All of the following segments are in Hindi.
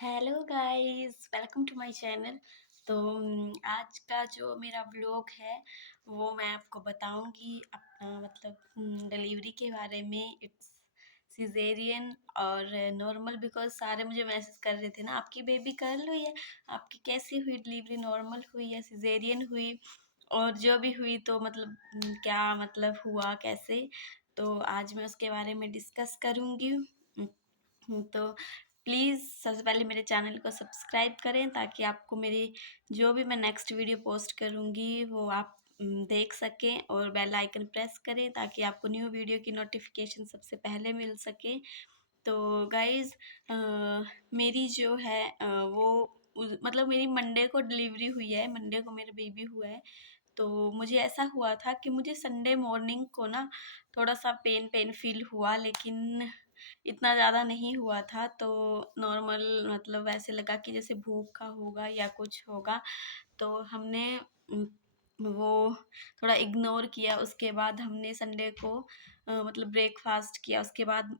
Hello guys, welcome to my channel. तो आज का जो मेरा व्लॉग है वो मैं आपको बताऊंगी अपना मतलब डिलीवरी के बारे में। इट्स सिजेरियन और नॉर्मल, बिकॉज सारे मुझे मैसेज कर रहे थे ना, आपकी बेबी गर्ल हुई है, आपकी कैसी हुई डिलीवरी, नॉर्मल हुई या सिजेरियन हुई, और जो भी हुई तो मतलब क्या मतलब हुआ कैसे। तो आज मैं उसके बारे में डिस्कस करूंगी। तो प्लीज़ सबसे पहले मेरे चैनल को सब्सक्राइब करें ताकि आपको मेरी जो भी मैं नेक्स्ट वीडियो पोस्ट करूँगी वो आप देख सकें, और बेल आइकन प्रेस करें ताकि आपको न्यू वीडियो की नोटिफिकेशन सबसे पहले मिल सके। तो गाइज़, मेरी जो है वो मतलब मेरी मंडे को डिलीवरी हुई है, मंडे को मेरा बेबी हुआ है। तो मुझे ऐसा हुआ था कि मुझे संडे मॉर्निंग को ना थोड़ा-सा पेन पेन फ़ील हुआ, लेकिन इतना ज़्यादा नहीं हुआ था। तो नॉर्मल मतलब ऐसे लगा कि जैसे भूख का होगा या कुछ होगा। तो हमने वो थोड़ा इग्नोर किया। उसके बाद हमने संडे को मतलब ब्रेकफ़ास्ट किया। उसके बाद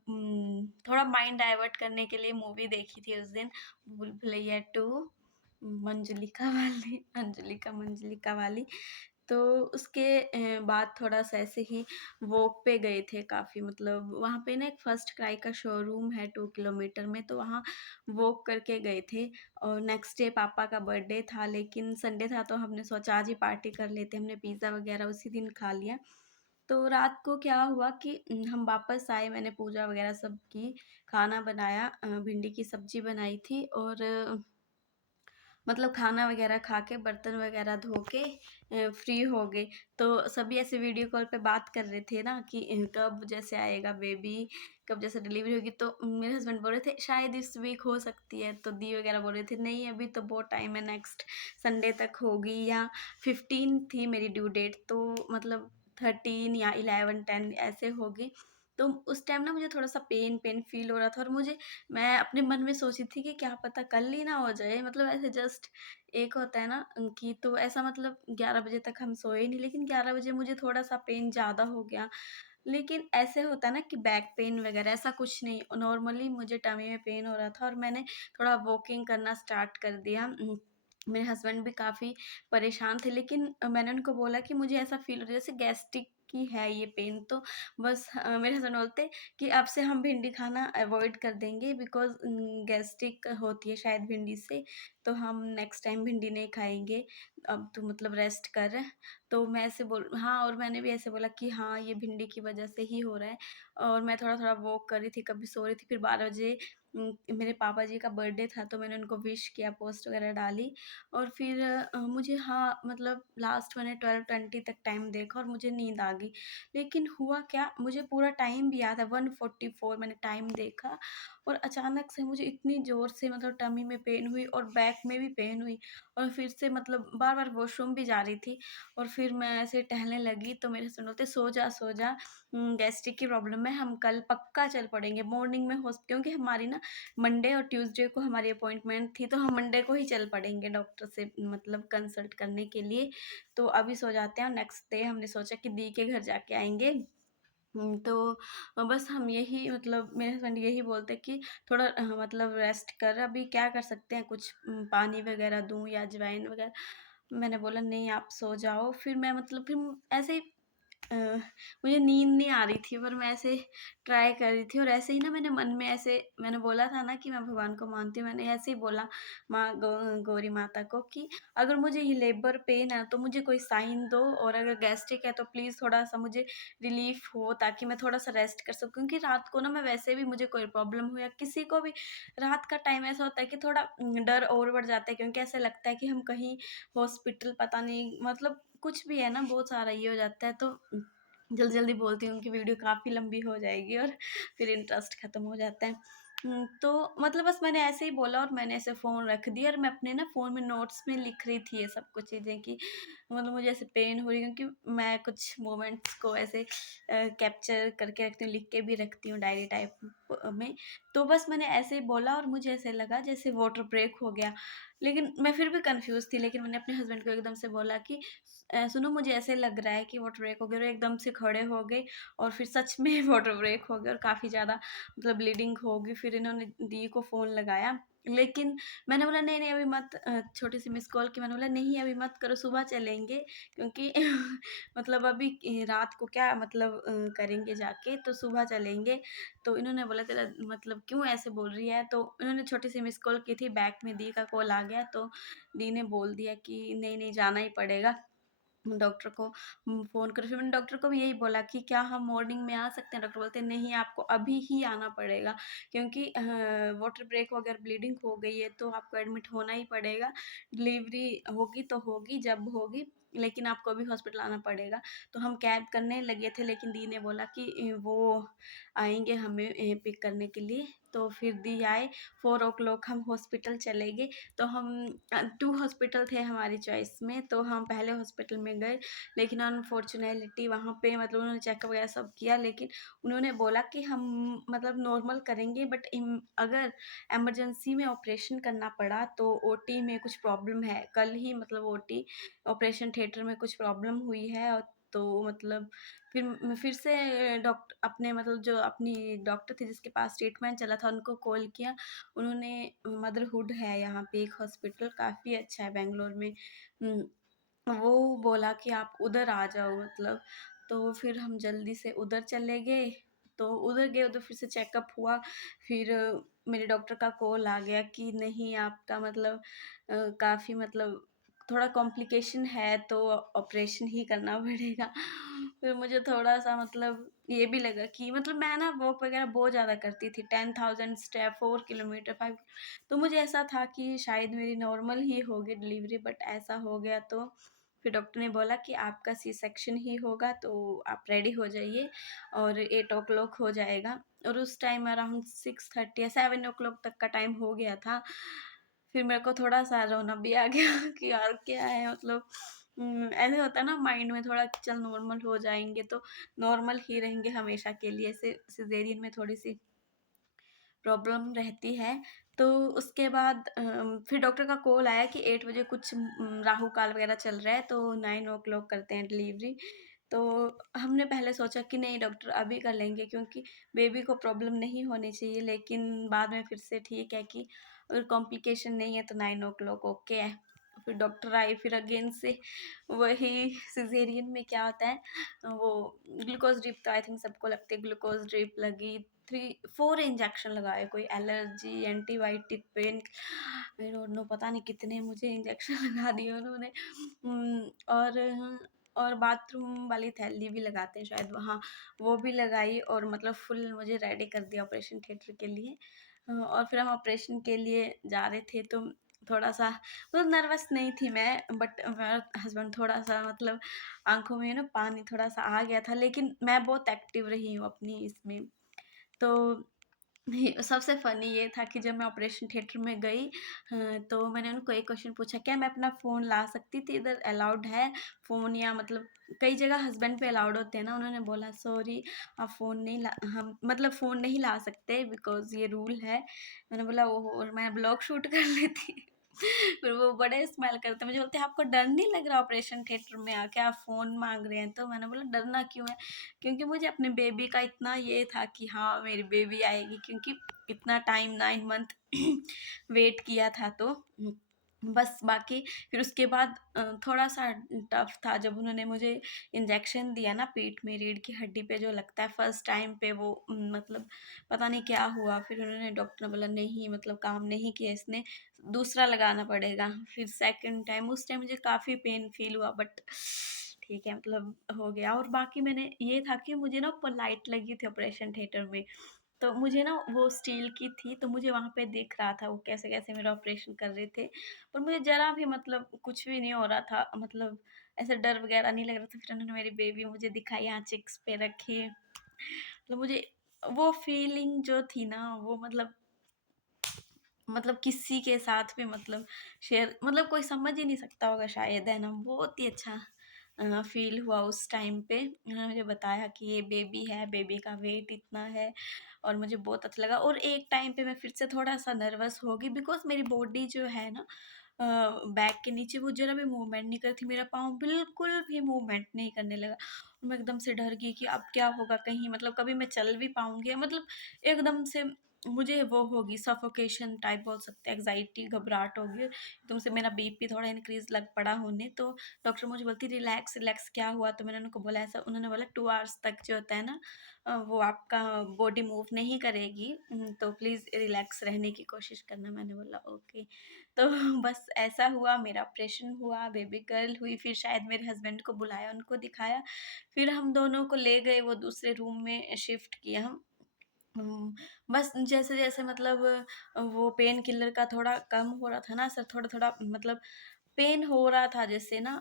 थोड़ा माइंड डाइवर्ट करने के लिए मूवी देखी थी उस दिन, भूल भुलैया 2, मंजुलिका वाली, अंजुलिका मंजुलिका वाली। तो उसके बाद थोड़ा-सा ऐसे ही वॉक पे गए थे काफ़ी, मतलब वहाँ पे ना एक फर्स्ट क्राई का शोरूम है 2 किलोमीटर में, तो वहाँ वॉक करके गए थे। और नेक्स्ट डे पापा का बर्थडे था, लेकिन संडे था तो हमने सोचा आज ही पार्टी कर लेते हैं। हमने पिज़्ज़ा वगैरह उसी दिन खा लिया। तो रात को क्या हुआ कि हम वापस आए, मैंने पूजा वगैरह सब की, खाना बनाया, भिंडी की सब्ज़ी बनाई थी, और मतलब खाना वगैरह खा के बर्तन वगैरह धो के फ्री हो गए। तो सभी ऐसे वीडियो कॉल पे बात कर रहे थे ना कि कब जैसे आएगा बेबी, कब जैसे डिलीवरी होगी। तो मेरे हस्बैंड बोल रहे थे शायद इस वीक हो सकती है, तो दी वगैरह बोल रहे थे नहीं अभी तो बहुत टाइम है, नेक्स्ट संडे तक होगी, या 15 थी मेरी ड्यू डेट, तो मतलब 13 या 11 10 ऐसे होगी। तो उस टाइम ना मुझे थोड़ा-सा पेन पेन फ़ील हो रहा था, और मैं अपने मन में सोची थी कि क्या पता कल ही ना हो जाए, मतलब ऐसे जस्ट एक होता है ना कि, तो ऐसा मतलब 11 बजे तक हम सोए नहीं, लेकिन 11 बजे मुझे थोड़ा-सा पेन ज़्यादा हो गया। लेकिन ऐसे होता है ना कि बैक पेन वगैरह ऐसा कुछ नहीं, नॉर्मली मुझे टमी में पेन हो रहा था, और मैंने थोड़ा वॉकिंग करना स्टार्ट कर दिया। मेरे हस्बैंड भी काफ़ी परेशान थे, लेकिन मैंने उनको बोला कि मुझे ऐसा फ़ील हो रहा है जैसे गैस्ट्रिक की है ये पेन, तो बस मेरे हस्बैंड बोलते कि अब से हम भिंडी खाना अवॉइड कर देंगे, बिकॉज़ गैस्ट्रिक होती है शायद भिंडी से, तो हम नेक्स्ट टाइम भिंडी नहीं खाएँगे, अब तू मतलब रेस्ट कर। तो मैं ऐसे बोल हाँ, और मैंने भी ऐसे बोला कि हाँ, ये भिंडी की वज़ह से ही हो रहा है। और मैं थोड़ा-थोड़ा वॉक कर रही थी, कभी सो रही थी, फिर 12 बजे मेरे पापा जी का बर्थडे था, तो मैंने उनको विश किया, पोस्ट वगैरह डाली, और फिर मुझे हाँ, मतलब लास्ट मैंने 12:20 तक टाइम देखा और मुझे नींद आ गई। लेकिन हुआ क्या, मुझे पूरा टाइम भी याद है, 1:44 मैंने टाइम देखा, और अचानक से मुझे इतनी ज़ोर से मतलब टमी में पेन हुई और बैक में भी पेन हुई, और फिर से मतलब बार-बार वॉशरूम भी जा रही थी, और फिर मैं ऐसे टहलने लगी, तो मेरे हस्बैंड बोलते सो जा, गैस्ट्रिक की प्रॉब्लम है, हम कल पक्का चल पड़ेंगे मॉर्निंग में क्योंकि हमारी ना मंडे और ट्यूसडे को हमारी अपॉइंटमेंट थी, तो हम मंडे को ही चल पड़ेंगे डॉक्टर से मतलब कंसल्ट करने के लिए। तो अभी सो जाते हैं, और नेक्स्ट डे हमने सोचा कि दी के घर जाके आएँगे। तो बस हम यही मतलब मेरे हस्बैंड यही बोलते कि थोड़ा मतलब रेस्ट कर, अभी क्या कर सकते हैं, कुछ पानी वगैरह दूँ या अजवाइन वगैरह? मैंने बोला नहीं आप सो जाओ। फिर मैं मतलब फिर ऐसे ही अ, मुझे नींद नहीं आ रही थी, पर मैं ऐसे ट्राई कर रही थी, और ऐसे ही ना मैंने मन में ऐसे, मैंने बोला था ना कि मैं भगवान को मानती हूँ, मैंने ऐसे ही बोला माँ गौरी माता को कि अगर मुझे ये लेबर पेन है तो मुझे कोई साइन दो, और अगर गैस्ट्रिक है तो प्लीज़ थोड़ा-सा मुझे रिलीफ़ हो ताकि मैं थोड़ा-सा रेस्ट कर सकूँ। क्योंकि रात को ना मैं वैसे भी, मुझे कोई प्रॉब्लम हो या किसी को भी, रात का टाइम ऐसा होता है कि थोड़ा डर और बढ़ जाता है, क्योंकि ऐसा लगता है कि हम कहीं हॉस्पिटल पता नहीं मतलब कुछ भी है ना, बहुत सारा ये हो जाता है। तो जल्दी-जल्दी बोलती हूँ कि वीडियो काफ़ी लंबी हो जाएगी, और फिर इंटरेस्ट ख़त्म हो जाता है। तो मतलब बस मैंने ऐसे ही बोला, और मैंने ऐसे फ़ोन रख दिया, और मैं अपने ना फ़ोन में नोट्स में लिख रही थी ये सब कुछ चीज़ें कि मतलब मुझे ऐसे पेन हो रही है, क्योंकि मैं कुछ मोमेंट्स को ऐसे कैप्चर करके रखती हूँ, लिख के भी रखती हूँ डायरी टाइप में। तो बस मैंने ऐसे ही बोला, और मुझे ऐसे लगा जैसे वाटर ब्रेक हो गया। लेकिन मैं फिर भी कन्फ्यूज़ थी, लेकिन मैंने अपने हस्बैंड को एकदम से बोला कि सुनो मुझे ऐसे लग रहा है कि वाटर ब्रेक हो गया, और एकदम से खड़े हो गए, और फिर सच में वाटर ब्रेक हो गया, और काफ़ी ज़्यादा मतलब ब्लीडिंग हो गई। फिर इन्होंने दी को फ़ोन लगाया, लेकिन मैंने बोला नहीं, नहीं अभी मत, छोटी-सी मिस कॉल की मैंने बोला नहीं अभी मत करो, सुबह चलेंगे क्योंकि मतलब अभी रात को क्या मतलब करेंगे जाके, तो सुबह चलेंगे। तो इन्होंने बोला तेरा मतलब क्यों ऐसे बोल रही है? तो इन्होंने छोटी-सी मिस कॉल की थी, बैक में दी का कॉल आ गया, तो दी ने बोल दिया कि नहीं, नहीं जाना ही पड़ेगा। डॉक्टर को फ़ोन करो, फिर मैंने डॉक्टर को भी यही बोला कि क्या हम मॉर्निंग में आ सकते हैं? डॉक्टर बोलते हैं नहीं आपको अभी ही आना पड़ेगा क्योंकि वाटर ब्रेक हो गया, ब्लीडिंग हो गई है तो आपको एडमिट होना ही पड़ेगा। डिलीवरी होगी तो होगी जब होगी, लेकिन आपको अभी हॉस्पिटल आना पड़ेगा। तो हम कैब करने लगे थे, लेकिन दी ने बोला कि वो आएँगे हमें पिक करने के लिए, तो फिर दी आए, 4 ओ क्लॉक हम हॉस्पिटल चले गए। तो हम 2 हॉस्पिटल थे हमारी चॉइस में, तो हम पहले हॉस्पिटल में गए, लेकिन अनफॉर्चुनेटली वहाँ पे मतलब उन्होंने चेकअप वगैरह सब किया, लेकिन उन्होंने बोला कि हम मतलब नॉर्मल करेंगे, बट अगर इमरजेंसी में ऑपरेशन करना पड़ा तो ओटी में कुछ प्रॉब्लम है। कल ही मतलब ओटी ऑपरेशन थिएटर में कुछ प्रॉब्लम हुई है, और तो मतलब फिर से अपने मतलब जो अपनी डॉक्टर थी जिसके पास ट्रीटमेंट चला था उनको कॉल किया। उन्होंने मदरहुड है यहाँ पे एक हॉस्पिटल, काफ़ी अच्छा है बैंगलोर में। उम, वो बोला कि आप उधर आ जाओ मतलब, तो फिर हम जल्दी से उधर चले गए। तो उधर गए, उधर फिर से चेकअप हुआ। फिर मेरे डॉक्टर का कॉल आ गया कि नहीं आपका मतलब काफ़ी मतलब थोड़ा कॉम्प्लिकेशन है, तो ऑपरेशन ही करना पड़ेगा। फिर मुझे थोड़ा-सा मतलब ये भी लगा कि मतलब मैं ना वॉक वगैरह बहुत ज़्यादा करती थी, 10,000 स्टेप, 4 किलोमीटर, 5, तो मुझे ऐसा था कि शायद मेरी नॉर्मल ही होगी डिलीवरी, बट ऐसा हो गया। तो फिर डॉक्टर ने बोला कि आपका सी सेक्शन ही होगा, तो आप रेडी हो जाइए और 8 ओ क्लॉक हो जाएगा। और उस टाइम अराउंड 6:30 या 7 ओ क्लॉक तक का टाइम हो गया था। फिर मेरे को थोड़ा-सा रोना भी आ गया कि यार क्या है मतलब ऐसे होता है ना माइंड में थोड़ा कि चल नॉर्मल हो जाएँगे तो नॉर्मल ही रहेंगे हमेशा के लिए, से सिज़ेरियन में थोड़ी-सी प्रॉब्लम रहती है। तो उसके बाद फिर डॉक्टर का कॉल आया कि 8 बजे कुछ राहु काल वगैरह चल रहा है, तो 9 ओ क्लॉक करते हैं डिलीवरी। तो हमने पहले सोचा कि नहीं डॉक्टर अभी कर लेंगे क्योंकि बेबी को प्रॉब्लम नहीं होनी चाहिए, लेकिन बाद में फिर से ठीक है कि अगर कॉम्प्लिकेशन नहीं है तो 9 ओ क्लॉक ओके है। फिर डॉक्टर आए, फिर अगेन से वही सिज़ेरियन में क्या होता है, वो ग्लूकोज़ ड्रिप तो आई थिंक सबको लगती है, ग्लूकोज़ ड्रिप लगी, 3-4 इंजेक्शन लगाए, कोई allergy, antibiotic, pain, I don't know पता नहीं कितने मुझे इंजेक्शन लगा दिए उन्होंने। और बाथरूम वाली थैली भी लगाते हैं शायद वहाँ, वो भी लगाई और मतलब फुल मुझे रेडी कर दिया ऑपरेशन थिएटर के लिए। और फिर हम ऑपरेशन के लिए जा रहे थे, तो थोड़ा-सा मतलब नर्वस नहीं थी मैं, बट मेरा हस्बैंड थोड़ा-सा मतलब आँखों में ना पानी थोड़ा-सा आ गया था, लेकिन मैं बहुत एक्टिव रही हूँ अपनी इसमें। तो नहीं, सबसे फ़नी ये था कि जब मैं ऑपरेशन थिएटर में गई, तो मैंने उनको एक क्वेश्चन पूछा, क्या मैं अपना फ़ोन ला सकती थी इधर, अलाउड है फ़ोन, या मतलब कई जगह हस्बैंड पे अलाउड होते हैं ना। उन्होंने बोला सॉरी आप फ़ोन नहीं ला, हम मतलब फ़ोन नहीं ला सकते बिकॉज़ ये रूल है। मैंने बोला ओहो! और मैं ब्लॉग शूट कर लेती। फिर वो बड़े स्माइल करते, मुझे बोलते हैं आपको डर नहीं लग रहा ऑपरेशन थिएटर में आके आप फ़ोन माँग रहे हैं? तो मैंने बोला डरना क्यों है? क्योंकि मुझे अपने बेबी का इतना ये था कि हाँ, मेरी बेबी आएगी, क्योंकि इतना टाइम 9 मंथ वेट किया था, तो बस बाकी फिर उसके बाद थोड़ा-सा टफ था जब उन्होंने मुझे इंजेक्शन दिया ना पीठ में, रीढ़ की हड्डी पे जो लगता है फर्स्ट टाइम पे, वो मतलब पता नहीं क्या हुआ, फिर उन्होंने डॉक्टर ने बोला नहीं मतलब काम नहीं किया इसने, दूसरा लगाना पड़ेगा। फिर सेकंड टाइम, उस टाइम मुझे काफ़ी पेन फ़ील हुआ, बट ठीक है मतलब हो गया। और बाकी मैंने ये था कि मुझे ना ऊपर लाइट लगी थी ऑपरेशन थिएटर में, तो मुझे ना वो स्टील की थी, तो मुझे वहाँ पे दिख रहा था वो कैसे-कैसे मेरा ऑपरेशन कर रहे थे। पर मुझे ज़रा भी मतलब कुछ भी नहीं हो रहा था, मतलब ऐसे डर वगैरह नहीं लग रहा था। फिर उन्होंने मेरी बेबी मुझे दिखाई, यहाँ चिक्स पे रखी। मतलब मुझे वो फीलिंग जो थी ना, वो मतलब किसी के साथ भी मतलब शेयर मतलब कोई समझ ही नहीं सकता होगा शायद, है ना? बहुत ही अच्छा फ़ील हुआ उस टाइम पे। उन्होंने मुझे बताया कि ये बेबी है, बेबी का वेट इतना है, और मुझे बहुत अच्छा लगा। और एक टाइम पे मैं फिर से थोड़ा-सा नर्वस हो गई बिकॉज़ मेरी बॉडी जो है ना बैक के नीचे वो ज़रा भी मूवमेंट नहीं करती, मेरा पाँव बिल्कुल भी मूवमेंट नहीं करने लगा। मैं एकदम से डर गई कि अब क्या होगा, कहीं मतलब कभी मैं चल भी पाऊँगी, मतलब एकदम से मुझे वो होगी सफोकेशन टाइप बोल सकते हैं, एंग्ज़ायटी, घबराहट होगी, एकदम से मेरा बीपी थोड़ा इंक्रीज़ लग पड़ा होने, तो डॉक्टर मुझे बोलती रिलैक्स, रिलैक्स क्या हुआ? तो मैंने उनको बोला ऐसा, उन्होंने बोला 2 आवर्स तक जो होता है ना वो आपका बॉडी मूव नहीं करेगी, तो प्लीज़ रिलैक्स रहने की कोशिश करना। मैंने बोला ओके। तो बस ऐसा हुआ, मेरा ऑपरेशन हुआ, बेबी गर्ल हुई, फिर शायद मेरे हस्बैंड को बुलाया, उनको दिखाया, फिर हम दोनों को ले गए, वो दूसरे रूम में शिफ्ट किए हम। बस जैसे-जैसे मतलब वो पेन किलर का थोड़ा कम हो रहा था ना असर, थोड़ा-थोड़ा मतलब पेन हो रहा था जैसे ना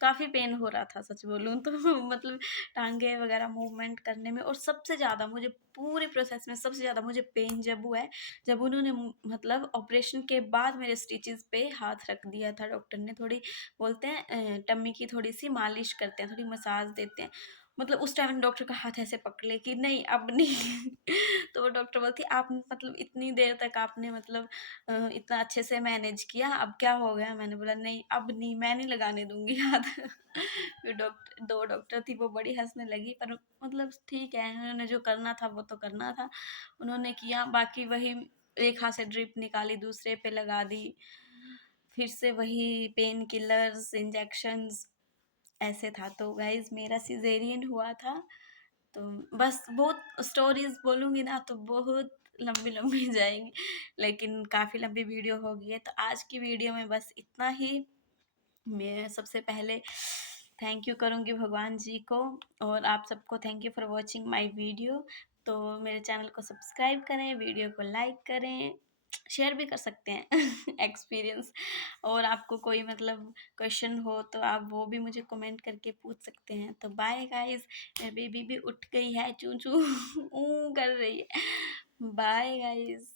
काफ़ी पेन हो रहा था सच बोलूँ तो मतलब टाँगे वग़ैरह मूवमेंट करने में, और सबसे ज़्यादा मुझे पूरे प्रोसेस में सबसे ज़्यादा मुझे पेन जब हुआ है, जब उन्होंने मतलब ऑपरेशन के बाद मेरे स्टिचेज़ पे हाथ रख दिया था डॉक्टर ने। थोड़ी बोलते हैं टम्मी की थोड़ी-सी मालिश करते हैं, थोड़ी मसाज देते हैं। मतलब उस टाइम डॉक्टर का हाथ ऐसे पकड़ ले कि नहीं अब नहीं। तो वो डॉक्टर बोलती आप मतलब इतनी देर तक आपने मतलब इतना अच्छे से मैनेज किया, अब क्या हो गया? मैंने बोला नहीं अब नहीं, मैं नहीं लगाने दूँगी हाथ। फिर 2 डॉक्टर थी, वो बड़ी हँसने लगी, पर मतलब ठीक है, उन्होंने जो करना था वो तो करना था। उन्होंने किया, बाकी वही एक हाथ से ड्रिप निकाली, दूसरे पे लगा दी। फिर से वही पेन किलर्स, इंजेक्शंस ऐसे था। तो गाइज़ मेरा सिज़ेरियन हुआ था। तो बस बहुत स्टोरीज़ बोलूँगी ना तो बहुत लंबी-लंबी जाएँगी, लेकिन काफ़ी लंबी वीडियो हो गई है, तो आज की वीडियो में बस इतना ही। मैं सबसे पहले थैंक यू करूँगी भगवान जी को, और आप सबको thank you for watching my video. तो मेरे चैनल को सब्सक्राइब करें, वीडियो को लाइक करें, शेयर भी कर सकते हैं एक्सपीरियंस। और आपको कोई मतलब क्वेश्चन हो तो आप वो भी मुझे कमेंट करके पूछ सकते हैं। तो बाय गाइस, मेरी बेबी भी उठ गई है, चूं चूं ऊ कर रही है। Bye guys.